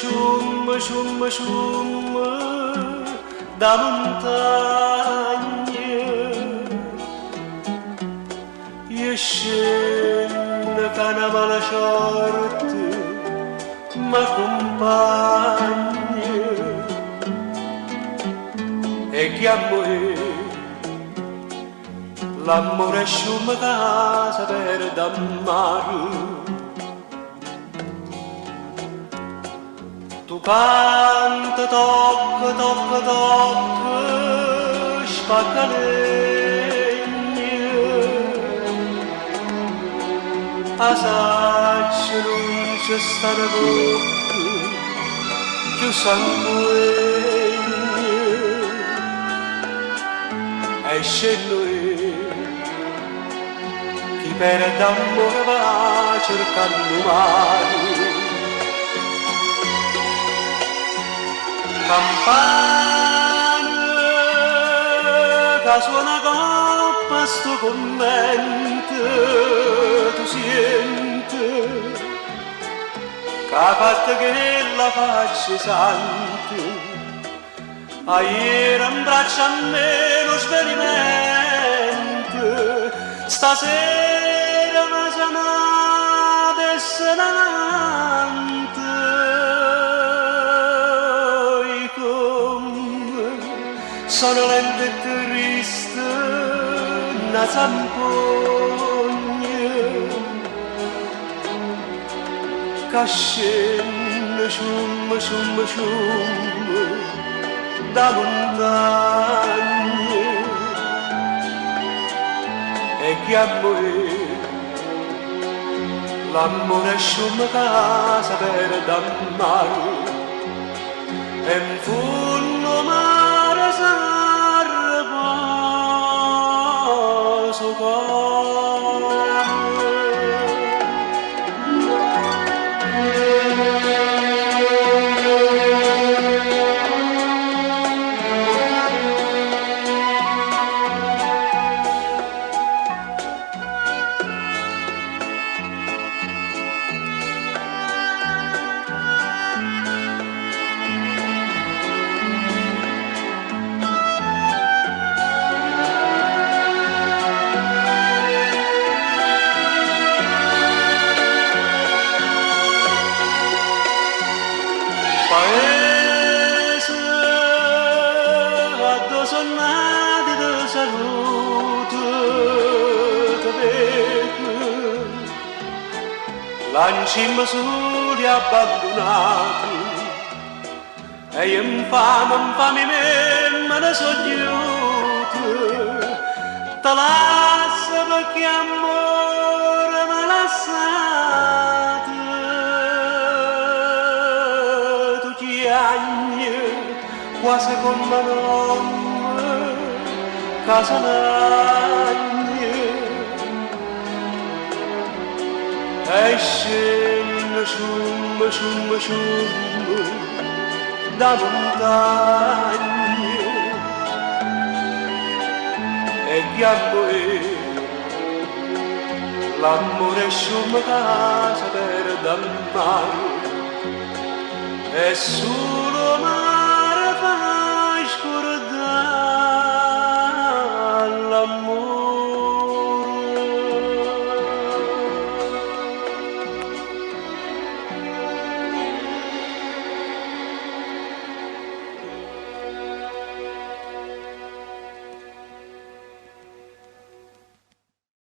Shum da montagna e scende canava la sorte m'accompagna e chiamo l'amore sciuma casa per d'ammare. Tu canta, tocca, tocca, tocca, spacca legna, assaggia non c'è sta una bocca, più sanguigna, e scendo chi per d'amore va cercando mare. Campana che suona coppa sto convento, tu senti che ha fatto che la faccia sante, a ieri un braccio a me lo sperimento, stasera una giornata e senante. Sono lento e triste, una zampogna che scende, scium, scium, scium da montagna e chiamo l'amore scium casa per d'ammare e in fondo mare s'arreposo paese addosso nati di salute ti vedo là in cima soli abbandonati e infame me ne soggiuto te lascio perché amore me lasciato quasi con la nonna casanagna e scende scium, scium, scium da montagna e chiamo l'amore scium casa per d'ammare e solo